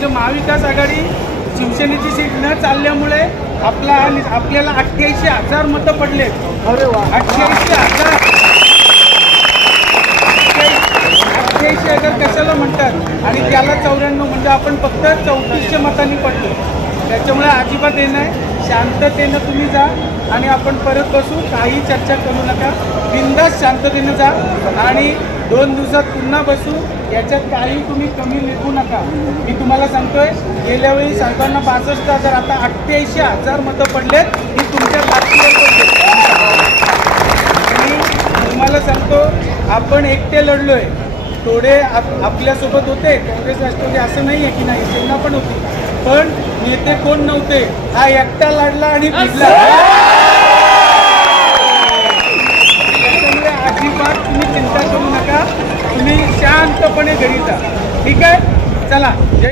म्हणजे महाविकास आघाडी शिवसेनेची सीट न चालल्यामुळे आपल्याला 88,000 मतं पडले. अरे वा, 88,000 कशाला म्हणतात आणि त्याला 94 म्हणजे आपण फक्त 3400 मतांनी पडलो. त्याच्यामुळे अजिबात हे नाही, शांततेनं तुम्ही जा आणि आपण परत बसू. काही चर्चा करू नका, बिनधास्त शांततेनं जा आणि 2 दिवसात पुन्हा बसू. याच्यात काही तुम्ही कमी लेखू नका. मी तुम्हाला सांगतोय, गेल्या वेळी साहेबांना 62,000, आता 88,000 मतं पडलेत. ही तुमच्या भारतीय तुम्हाला सांगतो, आपण एकटे लढलोय. थोडे आपल्यासोबत होते काँग्रेस राष्ट्रवादी, असं नाही आहे की नाही, सेना पण होती, पण नेते कोण नव्हते. हा एकटा लढला आणि जिंकला. त्याच्यामुळे अजिबात तुम्ही चिंता करू नका, तुम्ही शांतपणे घरी जा. ठीक आहे, चला.